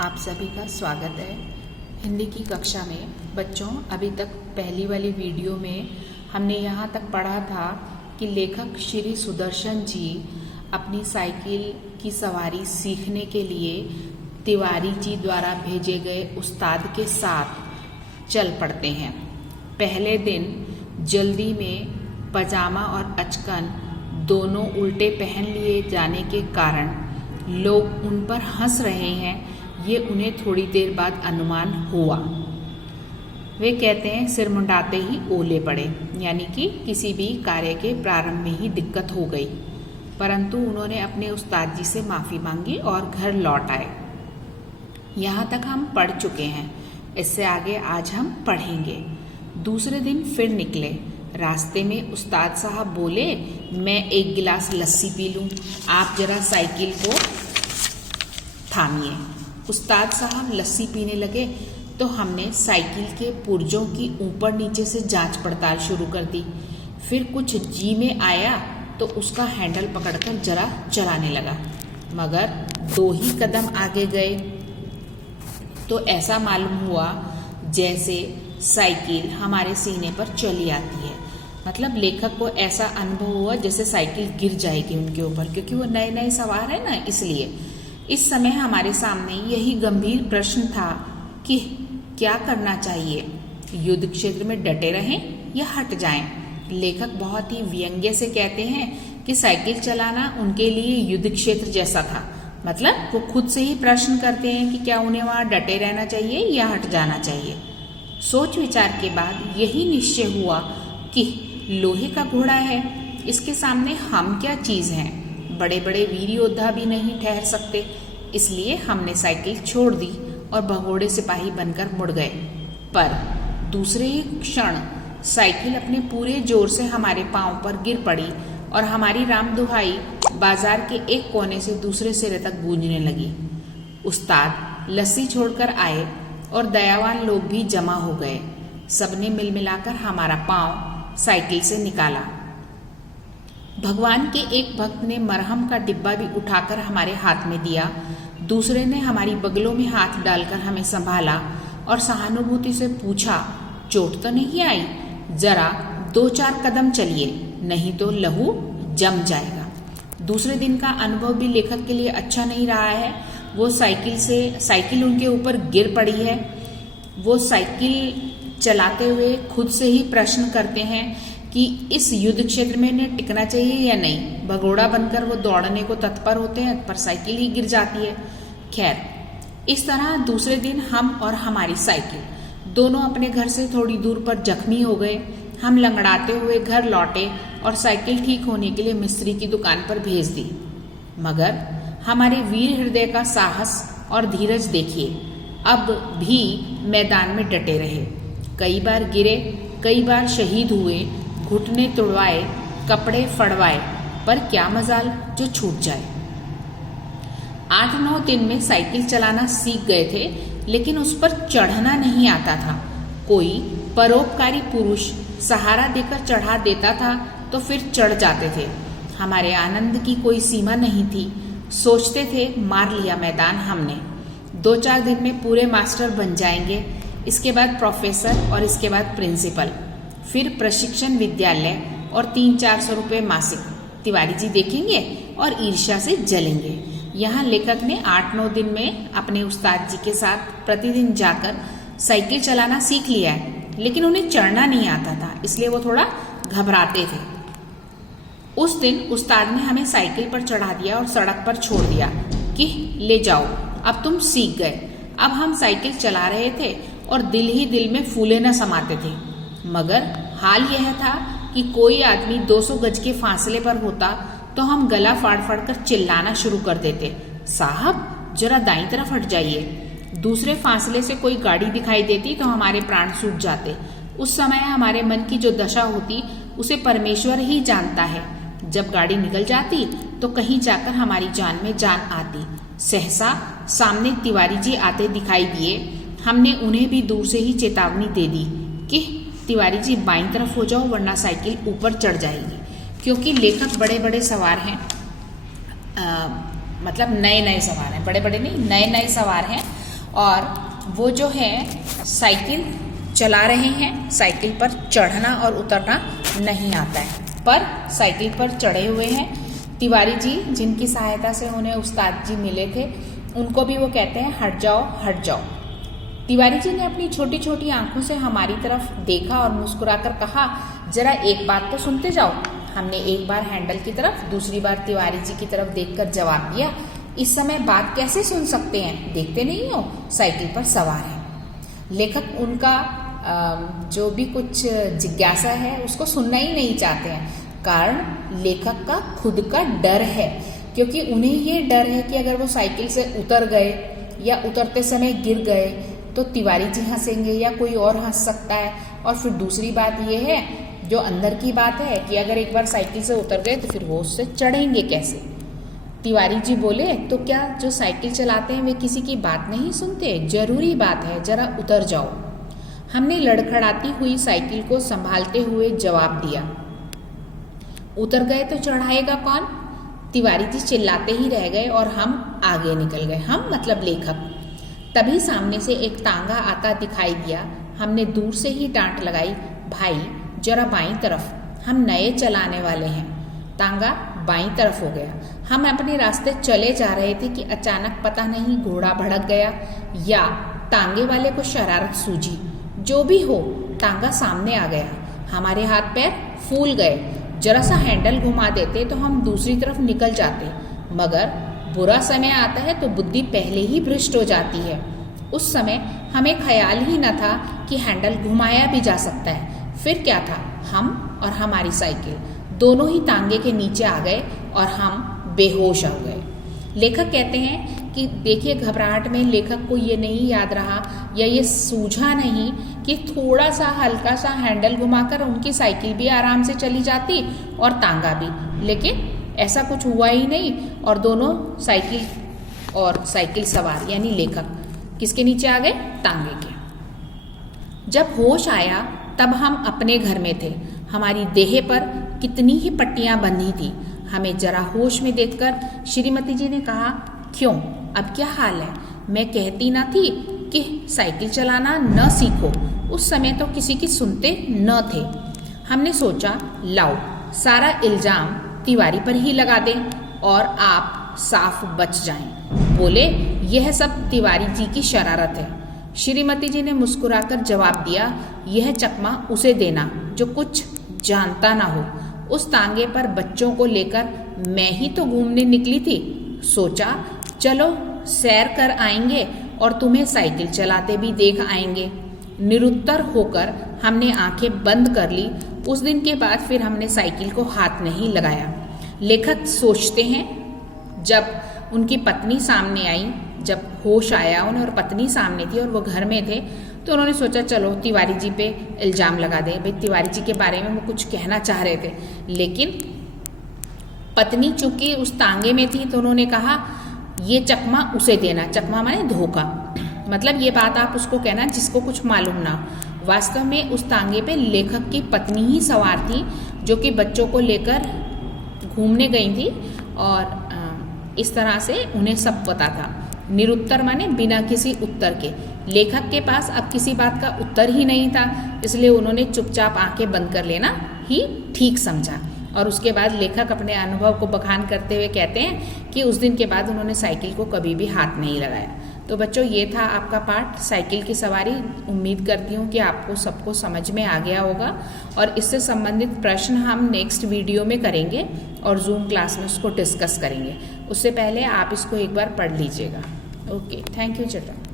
आप सभी का स्वागत है। हिंदी की कक्षा में बच्चों, अभी तक पहली वाली वीडियो में हमने यहाँ तक पढ़ा था कि लेखक श्री सुदर्शन जी अपनी साइकिल की सवारी सीखने के लिए तिवारी जी द्वारा भेजे गए उस्ताद के साथ चल पड़ते हैं। पहले दिन जल्दी में पजामा और अचकन दोनों उल्टे पहन लिए जाने के कारण लोग उन पर हंस रहे हैं, ये उन्हें थोड़ी देर बाद अनुमान हुआ। वे कहते हैं सिर मुंडाते ही ओले पड़े, यानी कि किसी भी कार्य के प्रारंभ में ही दिक्कत हो गई। परंतु उन्होंने अपने उस्ताद जी से माफ़ी मांगी और घर लौट आए। यहाँ तक हम पढ़ चुके हैं, इससे आगे आज हम पढ़ेंगे। दूसरे दिन फिर निकले। रास्ते में उस्ताद साहब बोले, मैं एक गिलास लस्सी पी लूँ, आप जरा साइकिल को थामिए। उस्ताद साहब लस्सी पीने लगे तो हमने साइकिल के पुर्जों की ऊपर नीचे से जांच पड़ताल शुरू कर दी। फिर कुछ जी में आया तो उसका हैंडल पकड़कर जरा चलाने लगा, मगर 2 ही कदम आगे गए तो ऐसा मालूम हुआ जैसे साइकिल हमारे सीने पर चली आती है। मतलब लेखक को ऐसा अनुभव हुआ जैसे साइकिल गिर जाएगी उनके ऊपर, क्योंकि वो नए नए सवार है ना, इसलिए। इस समय हमारे सामने यही गंभीर प्रश्न था कि क्या करना चाहिए, युद्ध क्षेत्र में डटे रहें या हट जाएं। लेखक बहुत ही व्यंग्य से कहते हैं कि साइकिल चलाना उनके लिए युद्ध क्षेत्र जैसा था। मतलब वो खुद से ही प्रश्न करते हैं कि क्या उन्हें वहां डटे रहना चाहिए या हट जाना चाहिए। सोच विचार के बाद यही निश्चय हुआ कि लोहे का घोड़ा है, इसके सामने हम क्या चीज हैं, बड़े बड़े वीर योद्धा भी नहीं ठहर सकते। इसलिए हमने साइकिल छोड़ दी और भगोड़े सिपाही बनकर मुड़ गए। पर दूसरे ही क्षण साइकिल अपने पूरे जोर से हमारे पांव पर गिर पड़ी और हमारी राम दुहाई बाजार के एक कोने से दूसरे सिरे तक गूंजने लगी। उस्ताद लस्सी छोड़कर आए और दयावान लोग भी जमा हो गए। सबने मिल मिलाकर हमारा पांव साइकिल से निकाला। भगवान के एक भक्त ने मरहम का डिब्बा भी उठाकर हमारे हाथ में दिया। दूसरे ने हमारी बगलों में हाथ डालकर हमें संभाला और सहानुभूति से पूछा, चोट तो नहीं आई? जरा 2-4 कदम चलिए, नहीं तो लहू जम जाएगा। दूसरे दिन का अनुभव भी लेखक के लिए अच्छा नहीं रहा है। वो साइकिल उनके ऊपर गिर पड़ी है। वो साइकिल चलाते हुए खुद से ही प्रश्न करते हैं कि इस युद्ध क्षेत्र में इन्हें टिकना चाहिए या नहीं। भगोड़ा बनकर वो दौड़ने को तत्पर होते हैं, पर साइकिल ही गिर जाती है। खैर, इस तरह दूसरे दिन हम और हमारी साइकिल दोनों अपने घर से थोड़ी दूर पर जख्मी हो गए। हम लंगड़ाते हुए घर लौटे और साइकिल ठीक होने के लिए मिस्त्री की दुकान पर भेज दी। मगर हमारे वीर हृदय का साहस और धीरज देखिए, अब भी मैदान में डटे रहे। कई बार गिरे, कई बार शहीद हुए, घुटने तुड़वाए, कपड़े फड़वाए, पर क्या मजाल जो छूट जाए। 8-9 दिन में साइकिल चलाना सीख गए थे, लेकिन उस पर चढ़ना नहीं आता था। कोई परोपकारी पुरुष सहारा देकर चढ़ा देता था तो फिर चढ़ जाते थे। हमारे आनंद की कोई सीमा नहीं थी। सोचते थे मार लिया मैदान हमने, 2-4 दिन में पूरे मास्टर बन जाएंगे, इसके बाद प्रोफेसर और इसके बाद प्रिंसिपल, फिर प्रशिक्षण विद्यालय और 300-400 रुपये मासिक। तिवारी जी देखेंगे और ईर्ष्या से जलेंगे। यहाँ लेखक ने 8-9 दिन में अपने उस्ताद जी के साथ प्रतिदिन जाकर साइकिल चलाना सीख लिया है, लेकिन उन्हें चढ़ना नहीं आता था, इसलिए वो थोड़ा घबराते थे। उस दिन उस्ताद ने हमें साइकिल पर चढ़ा दिया और सड़क पर छोड़ दिया कि ले जाओ, अब तुम सीख गए। अब हम साइकिल चला रहे थे और दिल ही दिल में फूले न समाते थे। मगर हाल यह था कि कोई आदमी 200 गज के फासले पर होता तो हम गला फाड़ फाड़ कर चिल्लाना शुरू कर देते, साहब जरा दाईं तरफ हट जाइए। दूसरे फासले से कोई गाड़ी दिखाई देती तो हमारे प्राण सूख जाते। उस समय हमारे मन की जो दशा होती उसे परमेश्वर ही जानता है। जब गाड़ी निकल जाती तो कहीं जाकर हमारी जान में जान आती। सहसा सामने तिवारी जी आते दिखाई दिए। हमने उन्हें भी दूर से ही चेतावनी दे दी कि तिवारी जी बाईं तरफ हो जाओ, वरना साइकिल ऊपर चढ़ जाएगी। क्योंकि लेखक बड़े बड़े सवार हैं, मतलब नए नए सवार हैं, बड़े बड़े नहीं, नए नए सवार हैं और वो जो है साइकिल चला रहे हैं, साइकिल पर चढ़ना और उतरना नहीं आता है, पर साइकिल पर चढ़े हुए हैं। तिवारी जी जिनकी सहायता से उन्हें उस्ताद जी मिले थे, उनको भी वो कहते हैं हट जाओ हट जाओ। तिवारी जी ने अपनी छोटी छोटी आंखों से हमारी तरफ देखा और मुस्कुराकर कहा, जरा एक बात तो सुनते जाओ। हमने एक बार हैंडल की तरफ, दूसरी बार तिवारी जी की तरफ देखकर जवाब दिया, इस समय बात कैसे सुन सकते हैं, देखते नहीं हो साइकिल पर सवार है। लेखक उनका जो भी कुछ जिज्ञासा है उसको सुनना ही नहीं चाहते हैं, कारण लेखक का खुद का डर है, क्योंकि उन्हें ये डर है कि अगर वो साइकिल से उतर गए या उतरते समय गिर गए तो तिवारी जी हंसेंगे या कोई और हंस सकता है। और फिर दूसरी बात ये है, जो अंदर की बात है, कि अगर एक बार साइकिल से उतर गए तो फिर वो उससे चढ़ेंगे कैसे। तिवारी जी बोले, तो क्या जो साइकिल चलाते हैं वे किसी की बात नहीं सुनते, जरूरी बात है, जरा उतर जाओ। हमने लड़खड़ाती हुई साइकिल को संभालते हुए जवाब दिया, उतर गए तो चढ़ाएगा कौन। तिवारी जी चिल्लाते ही रह गए और हम आगे निकल गए, हम मतलब लेखक। तभी सामने से एक तांगा आता दिखाई दिया। हमने दूर से ही डांट लगाई, भाई जरा बाईं तरफ, हम नए चलाने वाले हैं। तांगा बाईं तरफ हो गया। हम अपने रास्ते चले जा रहे थे कि अचानक पता नहीं घोड़ा भड़क गया या तांगे वाले को शरारत सूझी, जो भी हो तांगा सामने आ गया। हमारे हाथ पैर फूल गए, जरा सा हैंडल घुमा देते तो हम दूसरी तरफ निकल जाते, मगर बुरा समय आता है तो बुद्धि पहले ही भ्रष्ट हो जाती है। उस समय हमें ख्याल ही न था कि हैंडल घुमाया भी जा सकता है। फिर क्या था, हम और हमारी साइकिल दोनों ही तांगे के नीचे आ गए और हम बेहोश हो गए। लेखक कहते हैं कि देखिए, घबराहट में लेखक को ये नहीं याद रहा या ये सूझा नहीं कि थोड़ा सा हल्का सा हैंडल घुमाकर उनकी साइकिल भी आराम से चली जाती और तांगा भी, लेकिन ऐसा कुछ हुआ ही नहीं और दोनों साइकिल सवार यानी लेखक किसके नीचे आ गए, तांगे के। जब होश आया तब हम अपने घर में थे। हमारी देह पर कितनी ही पट्टियां बंधी थी। हमें जरा होश में देखकर श्रीमती जी ने कहा, क्यों, अब क्या हाल है। मैं कहती ना थी कि साइकिल चलाना न सीखो। उस समय तो किसी की सुनते न थे। हमने सोचा, लाओ सारा इल्जाम तिवारी पर ही लगा दें और आप साफ बच जाएं। बोले, यह सब तिवारी जी की शरारत है। श्रीमती जी ने मुस्कुराकर जवाब दिया, यह चकमा उसे देना जो कुछ जानता ना हो। उस तांगे पर बच्चों को लेकर मैं ही तो घूमने निकली थी। सोचा चलो सैर कर आएंगे और तुम्हें साइकिल चलाते भी देख आएंगे। निरुत्तर होकर हमने आंखें बंद कर ली। उस दिन के बाद फिर हमने साइकिल को हाथ नहीं लगाया। लेखक सोचते हैं, जब उनकी पत्नी सामने आई, जब होश आया उन्हें और पत्नी सामने थी और वो घर में थे, तो उन्होंने सोचा चलो तिवारी जी पे इल्जाम लगा दें। भाई तिवारी जी के बारे में वो कुछ कहना चाह रहे थे, लेकिन पत्नी चूंकि उस तांगे में थी तो उन्होंने कहा ये चकमा उसे देना। चकमा माने धोखा, मतलब ये बात आप उसको कहना जिसको कुछ मालूम ना। वास्तव में उस तांगे पे लेखक की पत्नी ही सवार थी, जो कि बच्चों को लेकर घूमने गई थी और इस तरह से उन्हें सब पता था। निरुत्तर माने बिना किसी उत्तर के। लेखक के पास अब किसी बात का उत्तर ही नहीं था, इसलिए उन्होंने चुपचाप आंखें बंद कर लेना ही ठीक समझा। और उसके बाद लेखक अपने अनुभव को बखान करते हुए कहते हैं कि उस दिन के बाद उन्होंने साइकिल को कभी भी हाथ नहीं लगाया। तो बच्चों, ये था आपका पाठ साइकिल की सवारी। उम्मीद करती हूँ कि आपको सबको समझ में आ गया होगा और इससे संबंधित प्रश्न हम नेक्स्ट वीडियो में करेंगे और जूम क्लास में उसको डिस्कस करेंगे। उससे पहले आप इसको एक बार पढ़ लीजिएगा। Okay, thank you children.